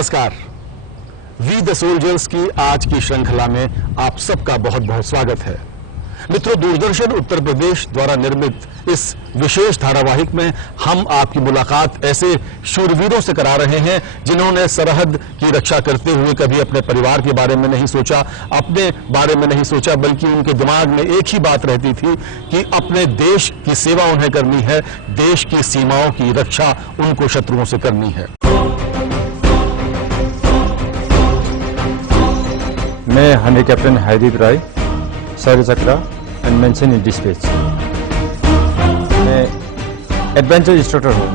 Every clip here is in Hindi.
नमस्कार। वी द सोल्जर्स की आज की श्रृंखला में आप सबका बहुत बहुत स्वागत है। मित्रों, दूरदर्शन उत्तर प्रदेश द्वारा निर्मित इस विशेष धारावाहिक में हम आपकी मुलाकात ऐसे शूरवीरों से करा रहे हैं जिन्होंने सरहद की रक्षा करते हुए कभी अपने परिवार के बारे में नहीं सोचा, अपने बारे में नहीं सोचा, बल्कि उनके दिमाग में एक ही बात रहती थी कि अपने देश की सेवा उन्हें करनी है, देश की सीमाओं की रक्षा उनको शत्रुओं से करनी है। मैं हंड्रेड कैप्टन हाईदीप राय, शौर्य चक्र एंड मेंशन इन डिस्पैच। मैं एडवेंचर इंस्ट्रक्टर हूँ।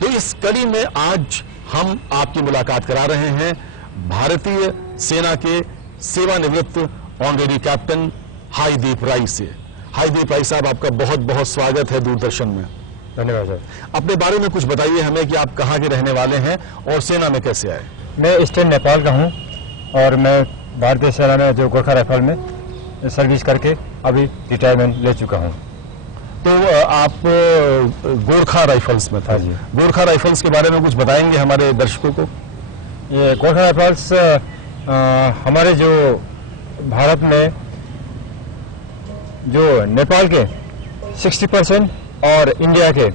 तो इस कड़ी में आज हम आपकी मुलाकात करा रहे हैं भारतीय सेना के सेवानिवृत्त ऑनरेरी कैप्टन हाईदीप राय से। हाईदीप राय साहब, आपका बहुत बहुत स्वागत है दूरदर्शन में। धन्यवाद सर। अपने बारे में कुछ बताइए हमें कि आप कहाँ के रहने वाले हैं और सेना में कैसे आए। मैं ईस्टर्न नेपाल का हूँ और मैं भारतीय सेना में जो गोरखा राइफल में सर्विस करके अभी रिटायरमेंट ले चुका हूँ। तो आप गोरखा राइफल्स में था। हाँ जी। गोरखा राइफल्स के बारे में कुछ बताएंगे हमारे दर्शकों को। ये गोरखा राइफल्स हमारे जो भारत में जो नेपाल के 60% और इंडिया के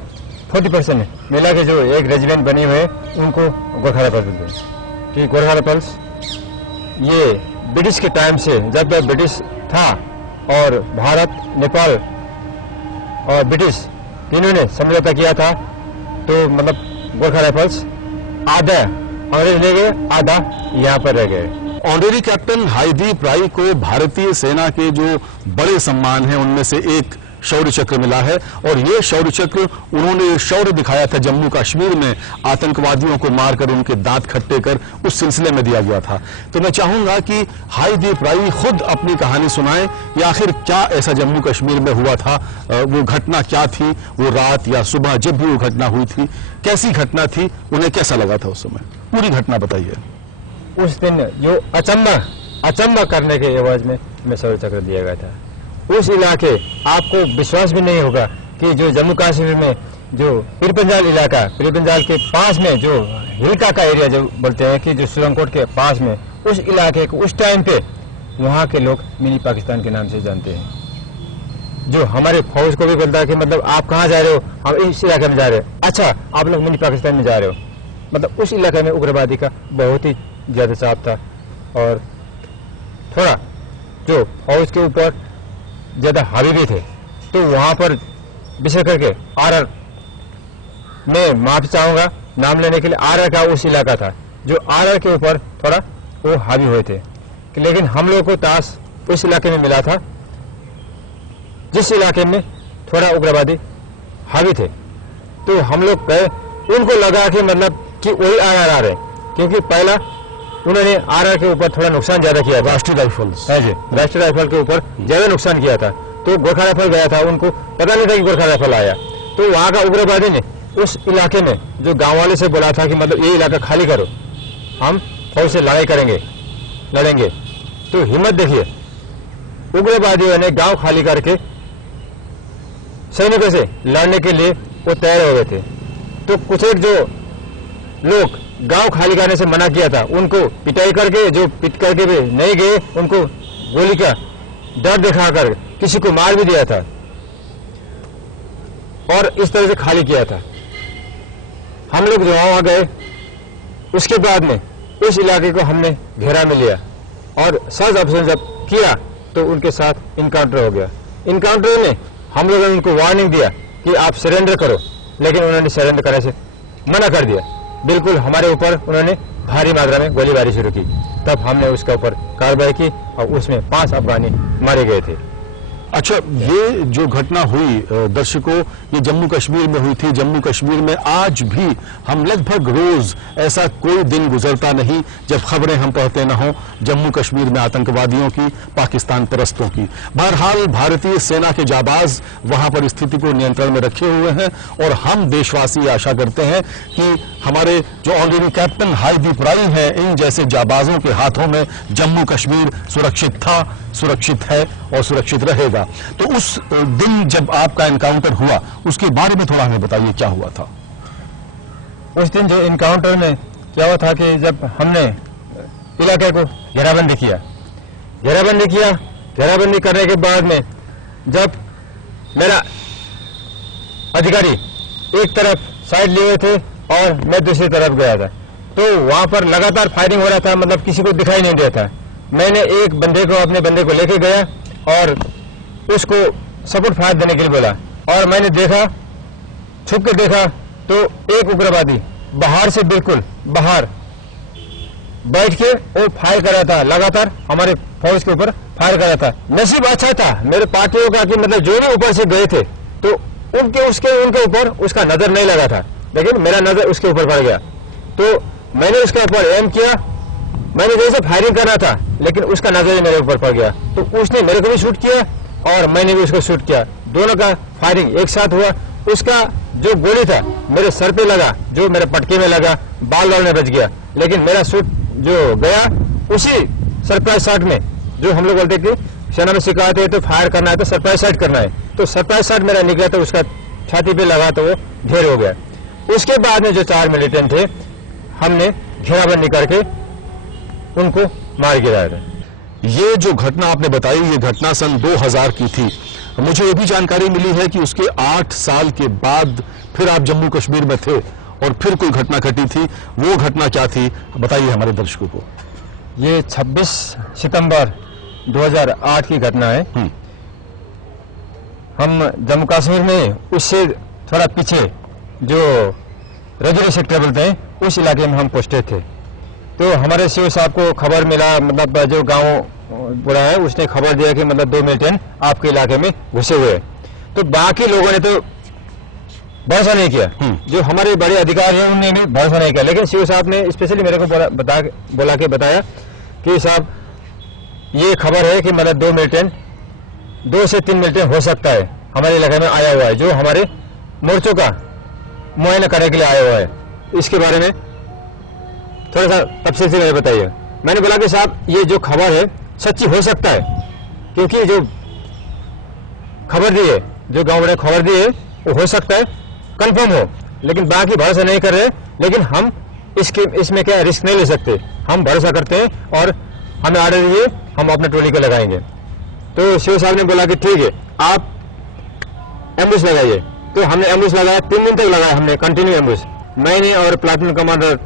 40% मिला के जो एक रेजिमेंट बनी हुए उनको गोरखा राइफल बोलते हैं। कि गोरखा राइफल्स ये ब्रिटिश के टाइम से, जब तक ब्रिटिश था और भारत, नेपाल और ब्रिटिश तीनों ने समझौता किया था, तो मतलब गोरखा राइफल्स आधा अंग्रेज ले गए, आधा यहाँ पर रह गए। ऑनरेरी कैप्टन हाईदीप राय को भारतीय सेना के जो बड़े सम्मान हैं उनमें से एक शौर्य चक्र मिला है और ये शौर्य चक्र उन्होंने शौर्य दिखाया था जम्मू कश्मीर में आतंकवादियों को मारकर उनके दांत खट्टे कर, उस सिलसिले में दिया गया था। तो मैं चाहूंगा कि हाईदीप राय खुद अपनी कहानी सुनाएं या आखिर क्या ऐसा जम्मू कश्मीर में हुआ था, वो घटना क्या थी, वो रात या सुबह जब भी वो घटना हुई थी, कैसी घटना थी, उन्हें कैसा लगा था उस समय, पूरी घटना बताइए। उस दिन जो अचंबा करने के एवज में हमें शौर्य चक्र दिया गया था। उस इलाके, आपको विश्वास भी नहीं होगा कि जो जम्मू कश्मीर में जो पीरपंजाल इलाका, पीरपंजाल के पास में जो हिलका का एरिया जो बोलते हैं कि जो सुरंगकोट के पास में, उस इलाके को उस टाइम पे वहाँ के लोग मिनी पाकिस्तान के नाम से जानते हैं। जो हमारे फौज को भी बोलता है कि मतलब आप कहाँ जा रहे हो, हम इस इलाके में जा रहे हो, अच्छा आप लोग मिनी पाकिस्तान में जा रहे हो। मतलब उस इलाके में उग्रवादी का बहुत ही ज्यादा चाप था और थोड़ा जो फौज के ऊपर ज्यादा हावी भी थे। तो वहां पर विशेष करके आरआर, मैं माफी चाहूंगा नाम लेने के लिए, आरआर का उस इलाका था जो आरआर के ऊपर थोड़ा वो हावी हुए थे। लेकिन हम लोग को ताश उस इलाके में मिला था जिस इलाके में थोड़ा उग्रवादी हावी थे। तो हम लोग गए, उनको लगा कि मतलब कि वही आरआर आ रहे, क्योंकि पहला उन्होंने आरआर के ऊपर थोड़ा नुकसान ज्यादा किया था। राष्ट्रीय राइफल्स, हाँ जी, राष्ट्रीय राइफल के ऊपर ज्यादा नुकसान किया था। तो गोरखा राइफल गया था, उनको पता नहीं था कि गोरखा राइफल आया। तो वहां का उग्रवादी ने उस इलाके में जो गांव वाले से बोला था कि मतलब ये इलाका खाली करो, हम फौज से लड़ाई करेंगे, लड़ेंगे। तो हिम्मत देखिए, उग्रवादियों ने गांव खाली करके सैनिकों से लड़ने के लिए वो तैयार हो गए थे। तो कुछ एक जो लोग गांव खाली करने से मना किया था, उनको पिटाई करके, जो पिट करके भी नहीं गए, उनको गोली का डर दिखाकर किसी को मार भी दिया था और इस तरह से खाली किया था। हम लोग जो वहां गए, उसके बाद में उस इलाके को हमने घेरा में लिया और सर्च ऑपरेशन जब किया तो उनके साथ इनकाउंटर हो गया। इनकाउंटर में हम लोगों ने उनको वार्निंग दिया कि आप सरेंडर करो, लेकिन उन्होंने सरेंडर करने से मना कर दिया। बिल्कुल हमारे ऊपर उन्होंने भारी मात्रा में गोलीबारी शुरू की। तब हमने उसके ऊपर कार्रवाई की और उसमें 5 अफगानी मारे गए थे। अच्छा, ये जो घटना हुई दर्शकों, ये जम्मू कश्मीर में हुई थी। जम्मू कश्मीर में आज भी हम लगभग रोज ऐसा कोई दिन गुजरता नहीं जब खबरें हम पढ़ते न हो जम्मू कश्मीर में आतंकवादियों की, पाकिस्तान परस्तों की। बहरहाल भारतीय सेना के जाबाज वहां पर स्थिति को नियंत्रण में रखे हुए हैं और हम देशवासी आशा करते हैं कि हमारे जो ऑनरेरी कैप्टन हाईदीप राई है, इन जैसे जाबाजों के हाथों में जम्मू कश्मीर सुरक्षित था, सुरक्षित है और सुरक्षित रहेगा। तो उस दिन जब आपका एनकाउंटर हुआ उसके बारे में थोड़ा हमें बताइए, क्या हुआ था? उस दिन जो इनकाउंटर में क्या हुआ था कि जब हमने इलाके को घेराबंदी किया, घेराबंदी करने के बाद में जब मेरा अधिकारी एक तरफ साइड लिए हुए थे और मैं दूसरी तरफ गया था, तो वहां पर लगातार फायरिंग हो रहा था, मतलब किसी को दिखाई नहीं देता था। मैंने एक बंदे को, अपने बंदे को लेके गया और उसको सपोर्ट फायर देने के लिए बोला, और मैंने देखा, छुप के देखा तो एक उग्रवादी बाहर से, बिल्कुल बाहर बैठ के वो फायर कर रहा था, लगातार हमारे फौज के ऊपर फायर कर रहा था। नसीब अच्छा था मेरे पार्टियों का कि मतलब जो भी ऊपर से गए थे तो उनके ऊपर उसका नजर नहीं लगा था, लेकिन मेरा नजर उसके ऊपर पड़ गया। तो मैंने उसके ऊपर एम किया, मैंने जैसे फायरिंग कर रहा था लेकिन उसका नजर ही मेरे ऊपर पड़ गया, तो उसने मेरे को भी शूट किया और मैंने भी उसको शूट किया। दोनों का फायरिंग एक साथ हुआ। उसका जो गोली था मेरे सर पे लगा, जो मेरे पटके में लगा, बाल में बच गया, लेकिन मेरा शूट जो गया उसी सरप्राइज शॉट में, जो हम लोग बोलते कि सेना में सिखाते हैं तो फायर करना है तो सरप्राइज शॉट करना है, तो सरप्राइज शॉट मेरा निकला तो उसका छाती पे लगा तो वो ढेर हो गया। उसके बाद में जो 4 मिलिटेंट थे हमने घेराबंदी करके उनको मार गिराया था। ये जो घटना आपने बताई, ये घटना सन 2000 की थी। मुझे ये भी जानकारी मिली है कि उसके 8 साल के बाद फिर आप जम्मू कश्मीर में थे और फिर कोई घटना घटी थी। वो घटना क्या थी, बताइए हमारे दर्शकों को। ये 26 सितंबर 2008 की घटना है। हम जम्मू कश्मीर में उससे थोड़ा पीछे जो रजौरी सेक्टर बोलते हैं, उस इलाके में हम पोस्टेड थे। तो हमारे सीओ साहब को खबर मिला, मतलब जो गांव बुरा है उसने खबर दिया कि मतलब 2 मिलिटेंट आपके इलाके में घुसे हुए हैं। तो बाकी लोगों ने तो भरोसा नहीं किया, जो हमारे बड़े अधिकारी हैं उन्होंने भी भरोसा नहीं किया, लेकिन सीओ साहब ने स्पेशली मेरे को बोला के बताया कि साहब ये खबर है कि मतलब 2 से 3 मिलिटेंट हो सकता है हमारे इलाके में आया हुआ है, जो हमारे मोर्चों का मुआयना करने के लिए आया हुआ है। इसके बारे में थोड़ा सा तफसील से मुझे बताइए। मैंने बोला कि साहब ये जो खबर है सच्ची हो सकता है, क्योंकि जो खबर दी है, जो गांव वाले खबर दी है वो हो सकता है कंफर्म हो, लेकिन बाकी भरोसा नहीं कर रहे। लेकिन हम इसमें क्या रिस्क नहीं ले सकते, हम भरोसा करते हैं और हमें ऑर्डर दिए, हम अपने टोली को लगाएंगे। तो शिव साहब ने बोला कि ठीक है आप एम्बुश लगाइए। तो हमने एम्बुश लगाया, 3 दिन तक लगाया हमने कंटिन्यू एम्बुश। मैंने और प्लाटून कमांडर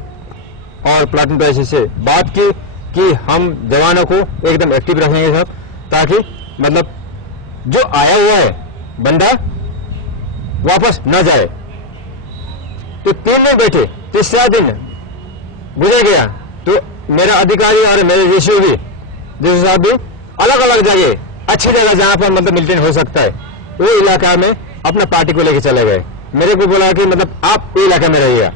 और प्लाटून पैसे से बात की कि हम जवानों को एकदम एक्टिव रखेंगे साहब, ताकि मतलब जो आया हुआ है बंदा वापस न जाए। तो 3 दिन बैठे, तीसरा दिन गुजर गया तो मेरा अधिकारी और मेरे रेशियो भी, जैसे साहब भी अलग अलग जगह, अच्छी जगह जहां पर मतलब मिलिटेंट हो सकता है, वो इलाका में अपना पार्टी को लेके चले गए। मेरे को बोला कि मतलब आप वो इलाके में रहिएगा।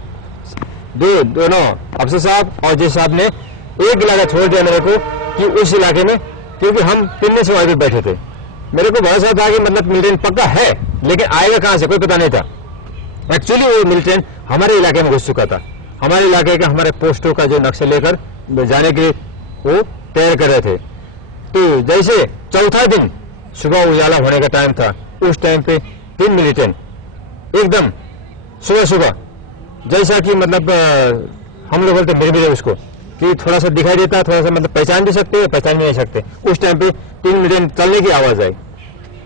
दोनों अफसर साहब और जज साहब ने एक इलाका छोड़ दिया मेरे को कि उस इलाके में, क्योंकि हम 3 दिन से वहां बैठे थे। मेरे को भरोसा था कि मतलब मिलिटेंट पक्का है, लेकिन आएगा कहां से कोई पता नहीं था। एक्चुअली वो मिलिटेंट हमारे इलाके में घुस चुका था। हमारे इलाके का, हमारे पोस्टों का जो नक्शा लेकर जाने के लिए वो तैयार कर रहे थे। तो जैसे चौथा दिन सुबह उजाला होने का टाइम था, उस टाइम पे 3 मिलिटेंट एकदम सुबह जैसा कि मतलब हम लोग बोलते मिरमिरे उसको, कि थोड़ा सा दिखाई देता, थोड़ा सा मतलब पहचान भी सकते हैं, पहचान भी नहीं सकते। उस टाइम पे 3 मिलिटेंट चलने की आवाज आई।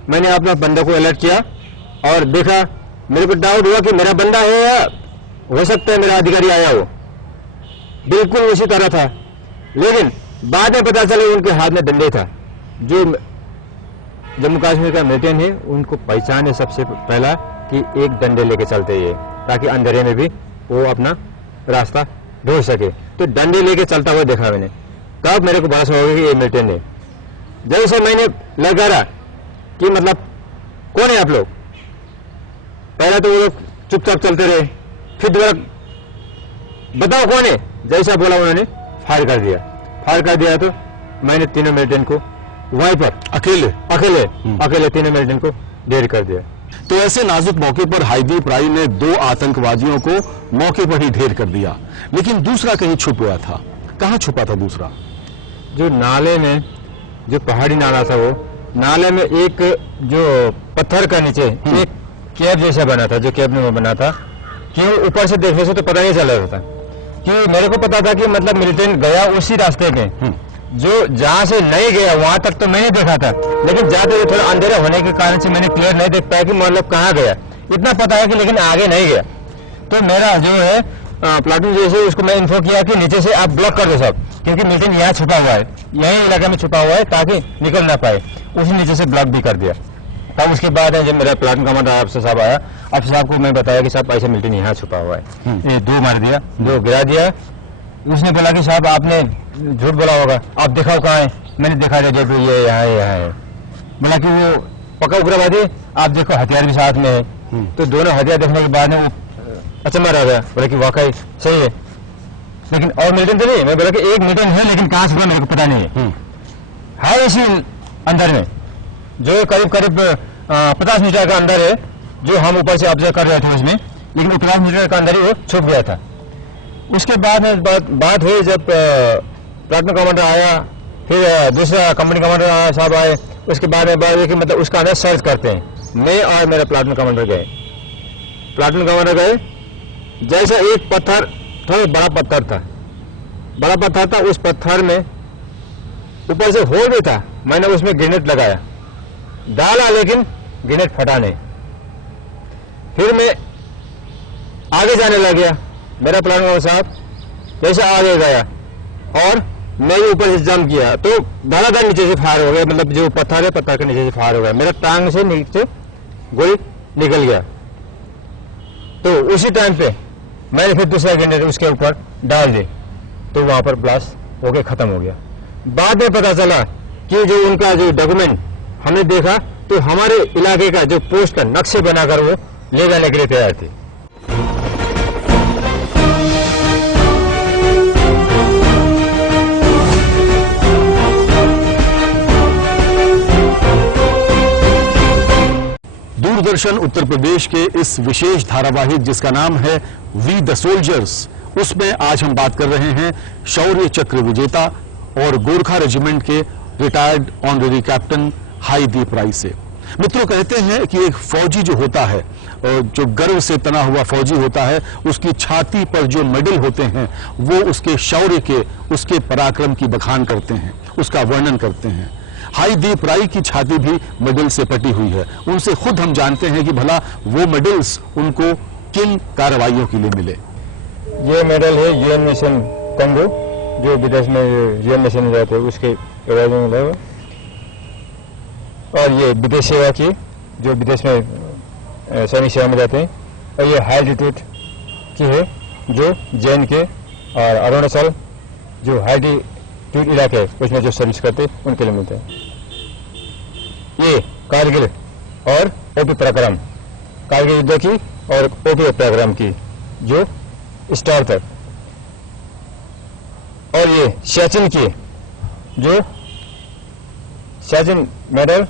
मैंने अपना बंदा को अलर्ट किया और देखा, मेरे को डाउट हुआ कि मेरा बंदा है या हो सकता है मेरा अधिकारी आया हो। बिल्कुल उसी तरह था, लेकिन बाद में पता चला उनके हाथ में डंडे था। जो जम्मू कश्मीर का मिलिटेंट है उनको पहचान है सबसे पहला कि एक डंडे लेके चलते हैं, ताकि अंधेरे में भी वो अपना रास्ता ढूंढ सके। तो डंडे लेके चलता हुआ देखा मैंने, तब मेरे को भरोसा हो गया कि ये मिलिटेंट है। जैसे मैंने लगाया कि मतलब कौन है आप लोग। पहले तो वो लोग चुपचाप चलते रहे, फिर दोबारा बताओ कौन है, जैसा बोला उन्होंने फायर कर दिया। फायर कर दिया तो मैंने तीनों मिलिटेंट को वहीं पर अकेले तीनों मिलिटेंट को ढेर कर दिया। तो ऐसे नाजुक मौके पर हाईदीप राय ने 2 आतंकवादियों को मौके पर ही ढेर कर दिया, लेकिन दूसरा कहीं छुप गया था। कहां छुपा था दूसरा? जो नाले में, जो पहाड़ी नाला था, वो नाले में एक जो पत्थर का नीचे एक कैब जैसा बना था, जो कैब में बना था कि ऊपर से देखने से तो पता नहीं चल रहा था, कि मेरे को पता था कि मतलब मिलिटेंट गया उसी रास्ते में, जो जहां से नहीं गया वहां तक तो मैंने देखा था, लेकिन जाते हुए थोड़ा अंधेरा होने के कारण से मैंने क्लियर नहीं देख पाया कि मतलब कहाँ गया। इतना पता है कि लेकिन आगे नहीं गया। तो मेरा जो है प्लाटून जैसे उसको मैं इन्फो किया कि नीचे से आप ब्लॉक कर दो सब, क्योंकि मिलिटेंट यहाँ छुपा हुआ है, यही इलाके में छुपा हुआ है, ताकि निकल ना पाए। उसी नीचे से ब्लॉक भी कर दिया। तब उसके बाद जब मेरा प्लाटून कमांडर अफसर साहब आया, अफसर साहब को मैं बताया कि साहब ऐसे मिलिटेंट यहाँ छुपा हुआ है, ये 2 मार दिया, 2 गिरा दिया। उसने बोला कि साहब आपने झूठ बोला होगा, आप दिखाओ कहाँ है। मैंने देखा था जब ये यहाँ है। बोला कि वो पक्का उग्रवादी, आप देखो हथियार भी साथ में है। तो दोनों हथियार देखने के बाद वो अचंभा रह गया, बोला कि वाकई सही है, लेकिन और मिलिटेंट तो नहीं। मैं बोला कि एक मिलिटेंट है, लेकिन कहाँ छुपा मेरे को पता नहीं है इसी अंदर में, जो करीब 50 मीटर का अंदर है, जो हम ऊपर से ऑब्जर्व कर रहे थे उसमें, लेकिन वो 50 मीटर का अंदर ही वो छुप गया था। उसके बाद में बात हुई जब प्लाटून कमांडर आया, फिर दूसरा कंपनी कमांडर आया, साहब आए। उसके बाद में बात हुई कि मतलब उसका अंदर सर्च करते हैं। मैं और मेरा प्लाटून कमांडर गए। प्लाटून कमांडर गए, जैसा एक पत्थर, थोड़ा बड़ा पत्थर था, उस पत्थर में ऊपर से होल भी था। मैंने उसमें ग्रेनेड लगाया, डाला, लेकिन ग्रेनेड फटा नहीं। फिर मैं आगे जाने लग गया। मेरा प्लाटून साहब जैसे आगे गया और मैं ऊपर से जंप किया, तो धड़ाधड़ नीचे से फायर हो गया। मतलब जो पत्थर है, पत्थर के नीचे से फायर हो गया, मेरा टांग से नीचे गोली निकल गया। तो उसी टाइम पे मैंने फिर दूसरा ग्रेनेड उसके ऊपर डाल दी, तो वहां पर ब्लास्ट होके खत्म हो गया। बाद में पता चला कि जो उनका जो डॉक्यूमेंट हमने देखा, तो हमारे इलाके का जो पोस्ट का नक्शे बनाकर वो ले जाने के लिए तैयार थे। दूरदर्शन उत्तर प्रदेश के इस विशेष धारावाहिक जिसका नाम है वी द सोल्जर्स, उसमें आज हम बात कर रहे हैं शौर्य चक्र विजेता और गोरखा रेजिमेंट के रिटायर्ड ऑनरेरी कैप्टन हाईदीप राय से। मित्रों, कहते हैं कि एक फौजी जो होता है, जो गर्व से तना हुआ फौजी होता है, उसकी छाती पर जो मेडल होते हैं वो उसके शौर्य के, उसके पराक्रम की बखान करते हैं, उसका वर्णन करते हैं। हाईदीप राय की छाती भी मेडल से पटी हुई है। उनसे खुद हम जानते हैं कि भला वो मेडल्स उनको किन कार्रवाइयों के लिए मिले। ये मेडल है यूएन मिशन कंगो, जो विदेश में यूएन मिशन में जाते हैं उसके एवज में मिला हुआ, और ये विदेश सेवा की, जो विदेश में सैनिक सेवा में जाते हैं। और ये हाई एल्टीट्यूड की है, जो जैन के और अरुणाचल जो हाई एल्टीट्यूड इलाके उसमें जो सर्विस करते हैं उनके लिए मिलते हैं। ये कारगिल और ओपी पराक्रम, कारगिल युद्ध की और ओपी पराक्रम की जो स्टार तक, और ये सियाचिन की, जो Siachen medal,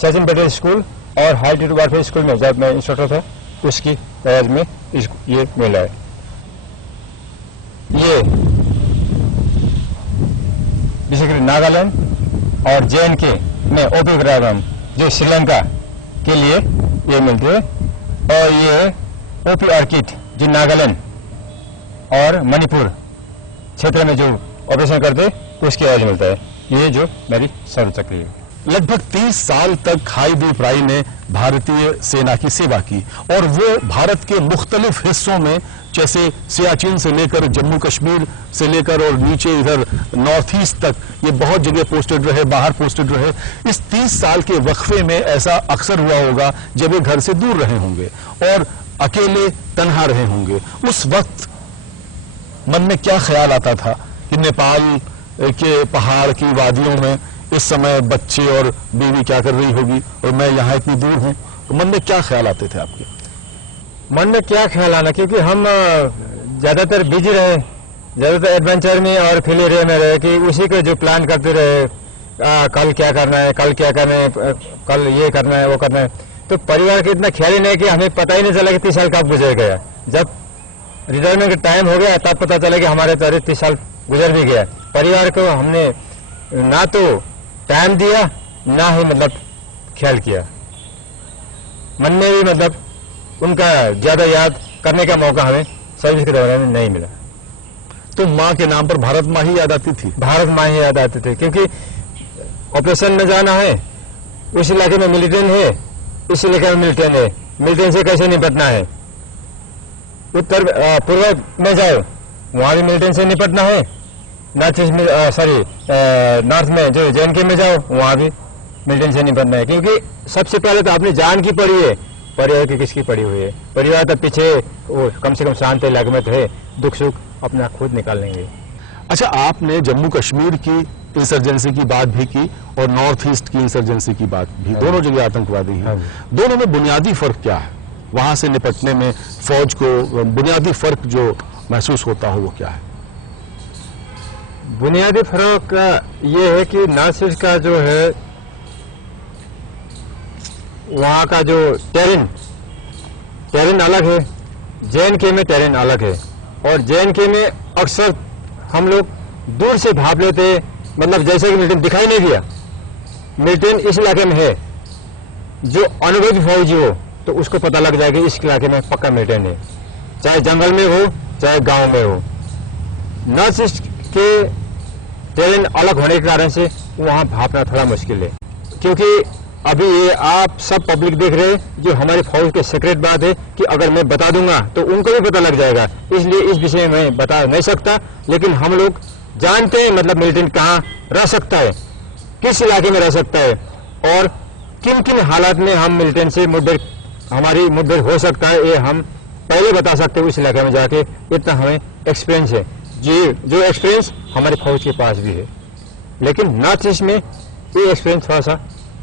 Siachen battle school और हाई एल्टीट्यूड वारफेयर स्कूल में जब मैं इंस्ट्रक्टर था, उसकी एवज में ये मिला है। ये बेसिकली नागालैंड और JNK में ओपी पराक्रम, जो श्रीलंका के लिए ये मिलते हैं। और ये ओपी ऑर्किड, जो नागालैंड और मणिपुर क्षेत्र में जो ऑपरेशन करते उसके एवज मिलता है। ये जो मेरी शौर्य चक्र है। लगभग 30 साल तक हाईदीप राय ने भारतीय सेना की सेवा की और वो भारत के मुख्तलिफ हिस्सों में, जैसे सियाचिन से लेकर जम्मू कश्मीर से लेकर और नीचे इधर नॉर्थ ईस्ट तक, ये बहुत जगह पोस्टेड रहे, बाहर पोस्टेड रहे। इस 30 साल के वक्फे में ऐसा अक्सर हुआ होगा जब ये घर से दूर रहे होंगे और अकेले तन्हा रहे होंगे। उस वक्त मन में क्या ख्याल आता था कि नेपाल के पहाड़ की वादियों में इस समय बच्चे और बीवी क्या कर रही होगी और मैं यहाँ इतनी दूर हूँ, तो मन में क्या ख्याल आते थे आपके? मन में क्या ख्याल आना, क्योंकि हम ज़्यादातर बिजी रहे, ज़्यादातर एडवेंचर में और फेलियर में रहे कि उसी को जो प्लान करते रहे, कल क्या करना है, कल क्या करना है, कल ये करना है, वो करना है। तो परिवार के इतना ख्याल ही नहीं कि हमें पता ही नहीं चला कि 30 साल कब गुजर गया। जब रिटायरमेंट का टाइम हो गया तब पता चला कि हमारे तो 30 साल गुजर भी गया। परिवार को हमने ना तो टाइम दिया, ना ही मतलब ख्याल किया। मन में भी मतलब उनका ज़्यादा याद करने का मौका हमें सर्विस के दौरान नहीं मिला। तो माँ के नाम पर भारत माँ ही याद आती थी? भारत माँ ही याद आते थे, क्योंकि ऑपरेशन में जाना है, उस इलाके में मिलिटेंट है, इस इलाके में मिलिटेंट है, मिलिटेंट से कैसे निपटना है। उत्तर पूर्व में जाओ, वहाँ भी मिलिटेंट से निपटना है। नॉर्थ में जो JNK में जाओ, वहाँ भी मिलिटेंट से निपटना है। क्योंकि सबसे पहले तो आपने जान की पड़ी है, परिवार की किसकी पड़ी हुई है। परिवार तो पीछे वो कम से कम शांत इलाके में तो है, दुख सुख अपना खुद निकाल लेंगे। अच्छा, आपने जम्मू कश्मीर की इंसर्जेंसी की बात भी की और नॉर्थ ईस्ट की इंसर्जेंसी की बात भी, दोनों जगह आतंकवादी हैं। दोनों में बुनियादी फर्क क्या है? वहां से निपटने में फौज को बुनियादी फर्क जो महसूस होता हो वो क्या है? बुनियादी फर्क ये है कि नॉर्थ ईस्ट का जो है, वहाँ का जो टेरेन अलग है, JNK में टेरेन अलग है। और JNK में अक्सर हम लोग दूर से भाप लेते, मतलब जैसे कि मिलिटेंट दिखाई नहीं दिया, मिलिटेंट इस इलाके में है, जो अनुभवी फौजी हो तो उसको पता लग जाएगा इस इलाके में पक्का मिलिटेंट है, चाहे जंगल में हो चाहे गांव में हो। नॉर्थ ईस्ट के टेरेन अलग होने के कारण से वहाँ भापना थोड़ा मुश्किल है। क्योंकि अभी ये आप सब पब्लिक देख रहे हैं, जो हमारी फौज के सीक्रेट बात है कि अगर मैं बता दूंगा तो उनको भी पता लग जाएगा, इसलिए इस विषय में मैं बता नहीं सकता। लेकिन हम लोग जानते हैं मतलब मिलिटेंट कहाँ रह सकता है, किस इलाके में रह सकता है, और किन किन हालात में हम मिलिटेंट से हमारी मुठभेड़ हो सकता है, ये हम पहले बता सकते हैं उस इलाके में जाके। इतना हमें एक्सपीरियंस है, जो एक्सपीरियंस हमारे फौज के पास भी है। लेकिन नॉर्थ ईस्ट में ये एक्सपीरियंस थोड़ा सा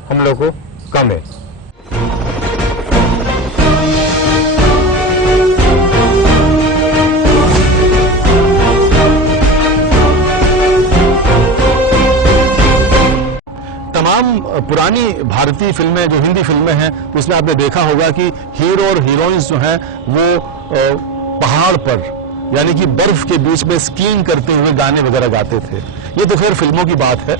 हम लोग को कम है। तमाम पुरानी भारतीय फिल्में, जो हिंदी फिल्में हैं, उसमें आपने देखा होगा कि हीरो और हीरोइंस जो हैं वो पहाड़ पर, यानी कि बर्फ के बीच में स्कीइंग करते हुए गाने वगैरह गाते थे। ये तो खैर फिल्मों की बात है,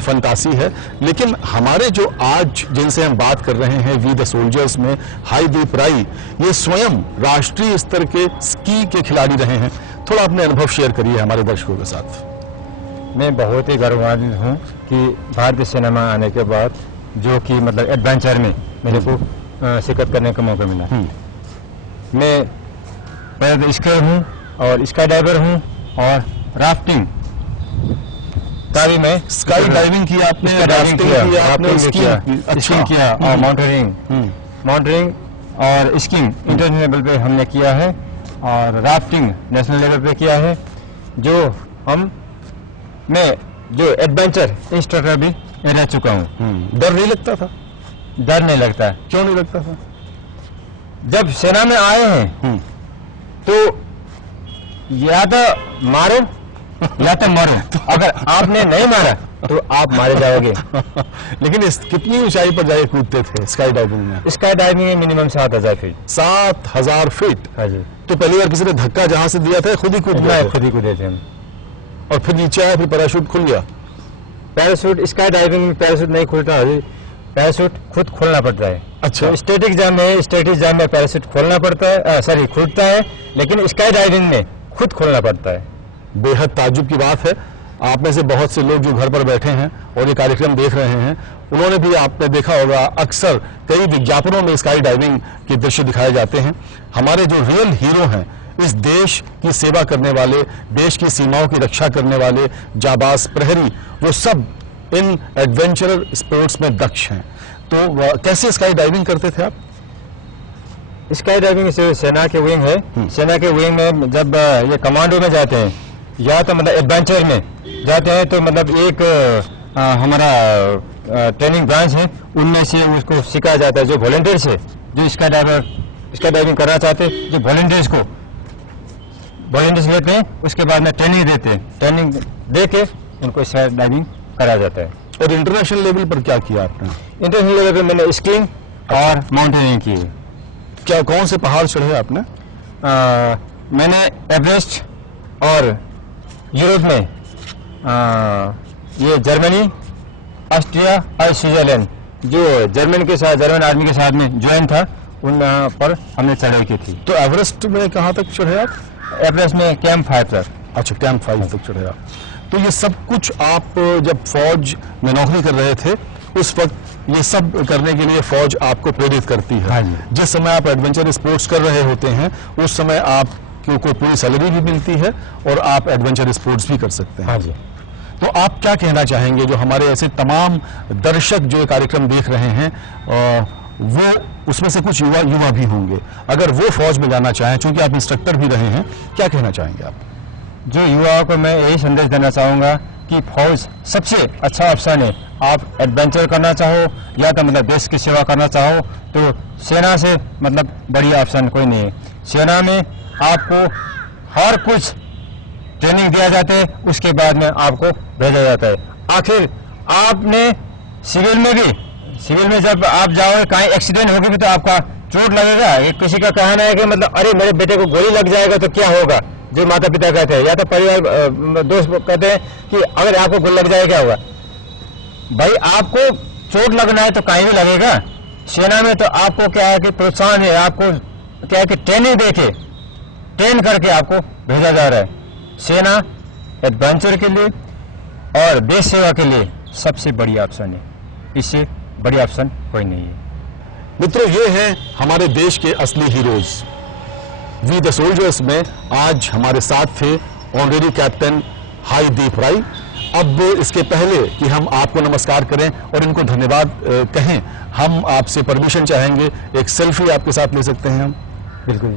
फंतासी है। लेकिन हमारे जो आज जिनसे हम बात कर रहे हैं, वी द सोल्जर्स में हाईदीप राई, ये स्वयं राष्ट्रीय स्तर के स्की के खिलाड़ी रहे हैं। थोड़ा अपने अनुभव शेयर करिए हमारे दर्शकों के साथ। मैं बहुत ही गौरवान्वित हूँ कि भारतीय सेना में आने के बाद जो कि मतलब एडवेंचर में मेरे को शिरकत करने का मौका मिला। मैं पहले स्कीयर हूँ और स्काई डाइवर हूँ और राफ्टिंग का भी मैं स्काई डाइविंग किया आपने, राफ्टिंग किया, आपने स्कीइंग किया और माउंटेनिंग और स्कीइंग इंटरनेशनल लेवल पे हमने किया है और राफ्टिंग नेशनल लेवल पे किया है। मैं जो एडवेंचर इंस्ट्रक्टर भी रह चुका हूँ। डर नहीं लगता था? डर नहीं लगता। क्यों नहीं लगता था? जब सेना में आए हैं तो या तो मारो या तो मरो। अगर आपने नहीं मारा तो आप मारे जाओगे। लेकिन कितनी ऊंचाई पर जाके कूदते थे स्काई डाइविंग में? स्काई डाइविंग में मिनिमम 7000 फीट। 7000 फीट? हाँ जी। तो पहली बार किसी ने धक्का जहां से दिया था, खुद ही कूद गए? खुद ही कूदे थे हम। और फिर नीचे आया, फिर पैराशूट खुल गया? पैराशूट स्काई डाइविंग में पैराशूट नहीं खुलता है, पैराशूट खुद खोलना पड़ता है। अच्छा। तो स्टैटिक जाम में पैराशूट खोलना पड़ता है, सॉरी खुलता है, लेकिन स्काई डाइविंग में खुद खोलना पड़ता है। बेहद ताज्जुब की बात है। आप में से बहुत से लोग जो घर पर बैठे हैं और ये कार्यक्रम देख रहे हैं, उन्होंने भी आपने देखा होगा अक्सर कई विज्ञापनों में स्काई डाइविंग के दृश्य दिखाए जाते हैं। हमारे जो रियल हीरो हैं, इस देश की सेवा करने वाले, देश की सीमाओं की रक्षा करने वाले जाबाज प्रहरी, वो सब इन एडवेंचरर स्पोर्ट्स में दक्ष हैं। तो कैसे स्काई डाइविंग करते थे आप? स्काई डाइविंग से सेना के विंग है, सेना के विंग में जब ये कमांडो में जाते हैं या तो मतलब एडवेंचर में जाते हैं तो मतलब एक हमारा ट्रेनिंग ब्रांच है, उनमें से उसको सिखाया जाता है। जो वॉलंटियर्स है, जो स्काई डाइविंग करना चाहते हैं, जो वॉलंटियर्स लेते हैं, उसके बाद में ट्रेनिंग देते हैं। ट्रेनिंग दे के उनको स्काई डाइविंग कराया जाता है। और इंटरनेशनल लेवल पर क्या किया आपने? इंटरनेशनल लेवल पे मैंने स्कीइंग और माउंटेनियरिंग की है। क्या कौन से पहाड़ चढ़े आपने? मैंने एवरेस्ट और यूरोप में ये जर्मनी, ऑस्ट्रिया और स्विट्जरलैंड, जो जर्मन आर्मी के साथ में ज्वाइन था, उन पर हमने चढ़ाई की थी। तो एवरेस्ट में कहाँ तक चढ़े आप? एवरेस्ट में कैंप फायर तक। अच्छा, कैंप 5 तक चढ़े आप। तो ये सब कुछ आप जब फौज में नौकरी कर रहे थे, उस वक्त ये सब करने के लिए फौज आपको प्रेरित करती है। हाँ जी। जिस समय आप एडवेंचर स्पोर्ट्स कर रहे होते हैं, उस समय आपको कोई पूरी सैलरी भी मिलती है और आप एडवेंचर स्पोर्ट्स भी कर सकते हैं। हाँ जी। तो आप क्या कहना चाहेंगे, जो हमारे ऐसे तमाम दर्शक जो ये कार्यक्रम देख रहे हैं, वो उसमें से कुछ युवा भी होंगे, अगर वो फौज में जाना चाहें, चूंकि आप इंस्ट्रक्टर भी रहे हैं, क्या कहना चाहेंगे आप? जो युवाओं को मैं यही संदेश देना चाहूँगा कि फौज सबसे अच्छा ऑप्शन है। आप एडवेंचर करना चाहो या तो मतलब देश की सेवा करना चाहो, तो सेना से मतलब बढ़िया ऑप्शन कोई नहीं है। सेना में आपको हर कुछ ट्रेनिंग दिया जाता है, उसके बाद में आपको भेजा जाता है। आखिर आपने सिविल में जब आप जाओगे, कहीं एक्सीडेंट होगी भी तो आपका चोट लगेगा। एक किसी का कहना है कि मतलब अरे मेरे बेटे को गोली लग जाएगा तो क्या होगा, जो माता पिता कहते हैं, या तो परिवार दोस्त कहते हैं कि अगर आपको गोली लग जाएगा क्या होगा। भाई आपको चोट लगना है तो कहीं भी लगेगा। सेना में तो आपको क्या है कि प्रोत्साहन है, आपको क्या है कि ट्रेनिंग देके ट्रेन करके आपको भेजा जा रहा है। सेना एडवेंचर के लिए और देश सेवा के लिए सबसे बड़ी ऑप्शन है, इससे बड़ी ऑप्शन कोई नहीं है। मित्रों, ये हैं हमारे देश के असली हीरोज। वी द सोल्जर्स में आज हमारे साथ थे ऑनरेरी कैप्टन हाईदीप राय। अब इसके पहले कि हम आपको नमस्कार करें और इनको धन्यवाद कहें, हम आपसे परमिशन चाहेंगे, एक सेल्फी आपके साथ ले सकते हैं हम? बिल्कुल।